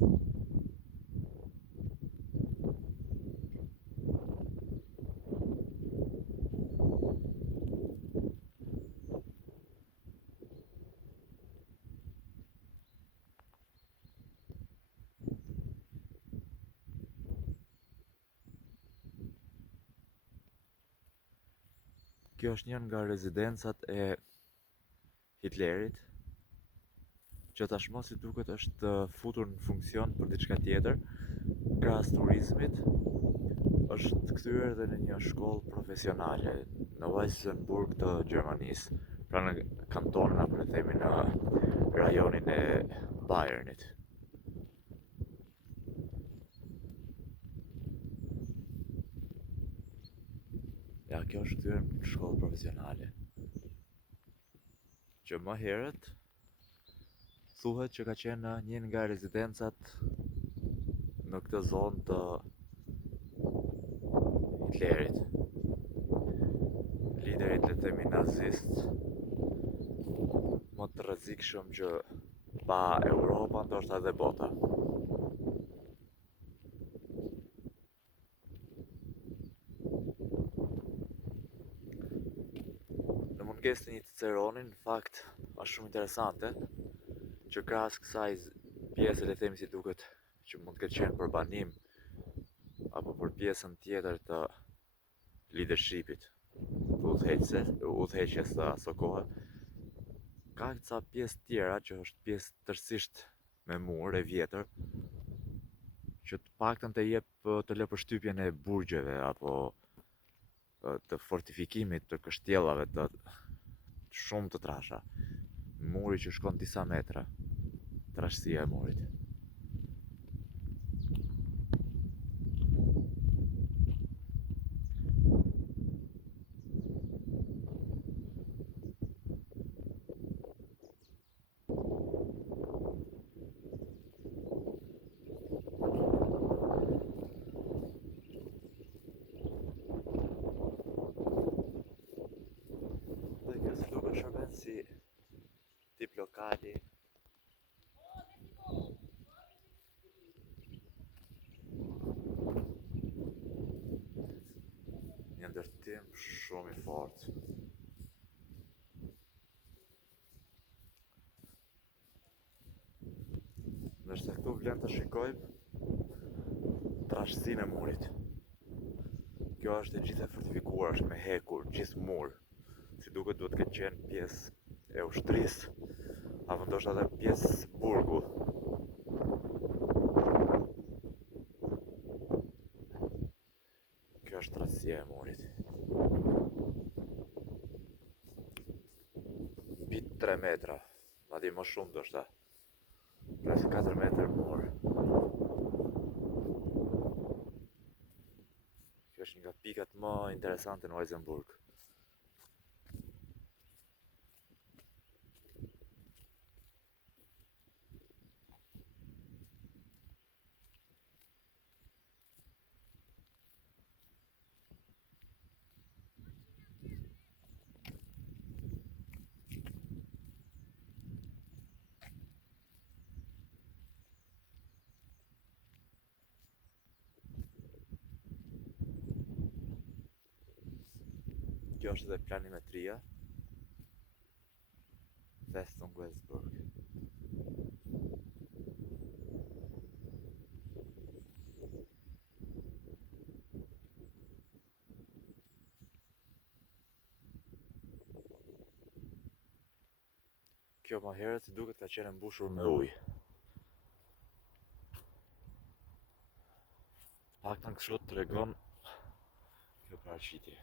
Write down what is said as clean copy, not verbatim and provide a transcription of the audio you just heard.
Kjo është një nga rezidencat e Hitlerit, që tashmë si duket është futur në funksion për diçka tjetër. Krahas turizmit, është kthyer edhe në një shkollë profesionale në Weissenburg të Gjermanisë, pra në kantonin apo le të themi në rajonin e Bayernit. Ja, kjo është kthyer në shkollë profesionale, që më herët thuhet që ka qenë një nga rezidencat në këtë zonë të Hitlerit, liderit le të themi nazist më të rrezikshëm që pa Europa ndoshta edhe bota. Në mungesë të një Ciceroni, në fakt është shumë interesante që krahas kësaj pjese le të themi si duket që mund të ketë qenë për banim apo për pjesën tjetër të leadershipit, të udhëheqjes së asaj kohe, ka ca pjesë tjera që është pjesë tërësisht me mur e vjetër, që të paktën të lë përshtypjen e burgjeve apo të fortifikimit të kështjellave të shumë të trasha. Muri që shkon disa metra, trashësia e murit. Dhe kjo si duket shërben si tip lokali një ndërtim shumë i fortë. Ndërsa këtu vlen të shikojmë trashësinë e murit. Kjo është e gjithë e fortifikuar, është me hekur, gjithë mur. Si duket duhet të ketë qenë pjesë e ushtrisë, apo ndoshta edhe pjesë burgu. Kjo është trashësia e murit. Mbi 3 metra, madje më shumë ndoshta. Rreth 4 metër mur. Kjo është një nga pikat më interesante në Weissenburg. Kjo është edhe planimetria, Festung Weissenburg. Kjo më herët si duket ka qenë mbushur me ujë. Paktën kështu tregon kjo paraqitje.